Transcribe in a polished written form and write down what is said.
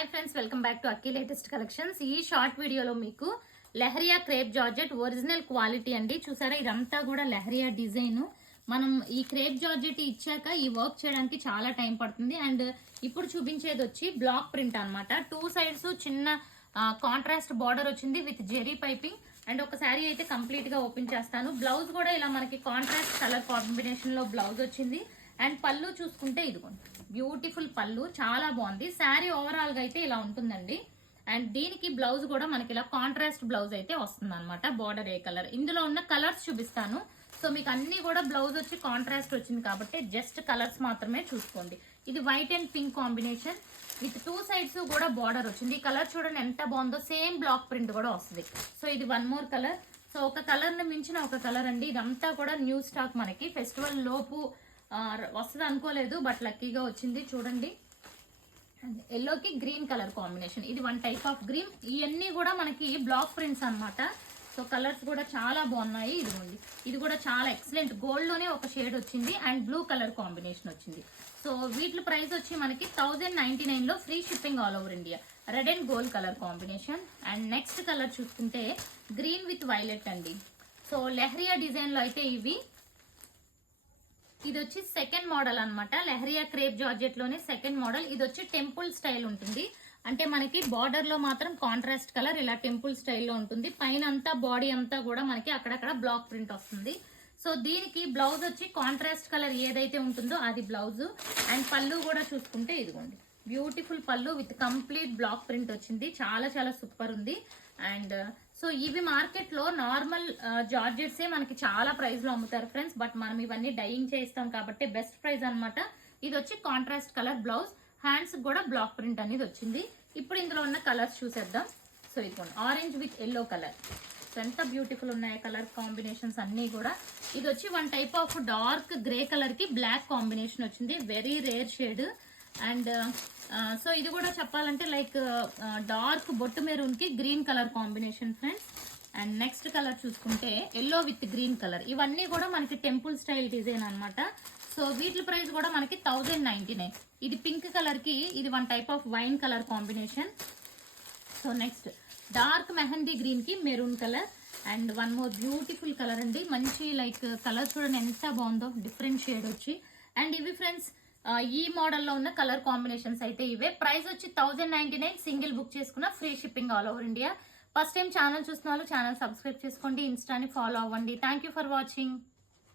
Hi friends, welcome back to Akki latest collections. ఈ short వీడియోలో మీకు lehariya crepe georgette original quality అండి. చూసారా, ఇదంతా కూడా లెహరియా డిజైన్. మనం ఈ క్రేప్ జార్జెట్ ఇచ్చాక ఈ వర్క్ చేయడానికి చాలా టైం పడుతుంది. అండ్ ఇప్పుడు చూపించేది వచ్చి బ్లాక్ ప్రింట్ అన్నమాట. టూ సైడ్స్ చిన్న కాంట్రాస్ట్ బార్డర్ వచ్చింది విత్ జెరీ పైపింగ్. అండ్ ఒక శారీ అయితే కంప్లీట్ గా ఓపెన్ చేస్తాను. బ్లౌజ్ కూడా ఇలా మనకి కాంట్రాస్ట్ కలర్ కాంబినేషన్ లో బ్లౌజ్ వచ్చింది. అండ్ పళ్ళు చూసుకుంటే ఇదిగోండి, బ్యూటిఫుల్ పళ్ళు, చాలా బాగుంది. శారీ ఓవరాల్ గా అయితే ఇలా ఉంటుందండి. అండ్ దీనికి బ్లౌజ్ కూడా మనకి ఇలా కాంట్రాస్ట్ బ్లౌజ్ అయితే వస్తుంది అనమాట. బార్డర్ ఏ కలర్, ఇందులో ఉన్న కలర్స్ చూపిస్తాను. సో మీకు అన్ని కూడా బ్లౌజ్ వచ్చి కాంట్రాస్ట్ వచ్చింది కాబట్టి జస్ట్ కలర్స్ మాత్రమే చూసుకోండి. ఇది white and pink combination with two sides కూడా బార్డర్ వచ్చింది. ఈ కలర్ చూడండి ఎంత బాగుందో, సేమ్ బ్లాక్ ప్రింట్ కూడా వస్తుంది. సో ఇది వన్ మోర్ కలర్. సో ఒక కలర్ ని మించిన ఒక కలర్ అండి. ఇదంతా కూడా న్యూ స్టాక్, మనకి ఫెస్టివల్ లోపు వస్తుంది అనుకోలేదు, బట్ లక్కీగా వచ్చింది. చూడండి, ఎల్లోకి గ్రీన్ కలర్ కాంబినేషన్. ఇది వన్ టైప్ ఆఫ్ గ్రీన్. ఇవన్నీ కూడా మనకి బ్లాక్ ప్రింట్స్ అన్నమాట. సో కలర్స్ కూడా చాలా బాగున్నాయి. ఇదిగోండి, ఇది కూడా చాలా ఎక్సలెంట్. గోల్డ్ లోనే ఒక షేడ్ వచ్చింది అండ్ బ్లూ కలర్ కాంబినేషన్ వచ్చింది. సో వీటి ప్రైస్ వచ్చి మనకి 1099 లో free shipping all over India. Red and gold colour combination. And next colour చూసుకుంటే గ్రీన్ విత్ వైలెట్ అండి. సో లెహరియా డిజైన్ లో అయితే ఇది వచ్చి సెకండ్ మోడల్ అన్నమాట. లెహరియా క్రేప్ జార్జెట్ లోనే సెకండ్ మోడల్. ఇది వచ్చి టెంపుల్ స్టైల్ ఉంటుంది. అంటే మనకి బార్డర్ లో మాత్రం కాంట్రాస్ట్ కలర్ ఇలా టెంపుల్ స్టైల్లో ఉంటుంది. పైన అంతా బాడీ అంతా కూడా మనకి అక్కడక్కడ బ్లాక్ ప్రింట్ వస్తుంది. సో దీనికి బ్లౌజ్ వచ్చి కాంట్రాస్ట్ కలర్ ఏదైతే ఉంటుందో అది బ్లౌజ్. అండ్ పళ్ళు కూడా చూసుకుంటే ఇదిగోండి, బ్యూటిఫుల్ పళ్ళు విత్ కంప్లీట్ బ్లాక్ ప్రింట్ వచ్చింది. చాలా చాలా సూపర్ ఉంది. అండ్ సో ఇవి మార్కెట్ లో నార్మల్ జార్జెట్సే మనకి చాలా ప్రైస్ లో అమ్ముతారు ఫ్రెండ్స్. బట్ మనం ఇవన్నీ డైయింగ్ చేస్తాం కాబట్టి బెస్ట్ ప్రైస్ అనమాట. ఇది వచ్చి కాంట్రాస్ట్ కలర్ బ్లౌజ్, హ్యాండ్స్ కూడా బ్లాక్ ప్రింట్ అనేది వచ్చింది. ఇప్పుడు ఇందులో ఉన్న కలర్స్ చూసేద్దాం. సో ఇదిగోండి, orange with yellow colour. So ఎంత బ్యూటిఫుల్ ఉన్నాయి కలర్ కాంబినేషన్స్ అన్ని కూడా. ఇది వచ్చి one type of dark grey colour కి బ్లాక్ కాంబినేషన్ వచ్చింది, very rare shade. And so ఇది కూడా చెప్పాలంటే లైక్ డార్క్ బొట్టు మెరూన్ కి green colour combination friends. And next colour చూసుకుంటే ఎల్లో విత్ గ్రీన్ కలర్. ఇవన్నీ కూడా మనకి టెంపుల్ స్టైల్ డిజైన్ అన్నమాట. సో వీటి ప్రైస్ కూడా మనకి 1099. ఇది పింక్ కలర్ కి ఇది one type of wine colour combination. So next dark mehndi green కి maroon colour. And one more beautiful colour అండి. మంచి లైక్ కలర్ చూడండి ఎంత బాగుందో, డిఫరెంట్ షేడ్ వచ్చి. అండ్ ఇవి ఫ్రెండ్స్ ఈ మోడల్లో ఉన్న కలర్ కాంబినేషన్స్ అయితే ఇవే. ప్రైస్ వచ్చి 1099. సింగిల్ బుక్ చేసుకున్న free shipping all over India. First time channel చూస్తున్న వాళ్ళు ఛానల్ సబ్స్క్రైబ్ చేసుకోండి, ఇన్స్టాని ఫాలో అవ్వండి. Thank for watching.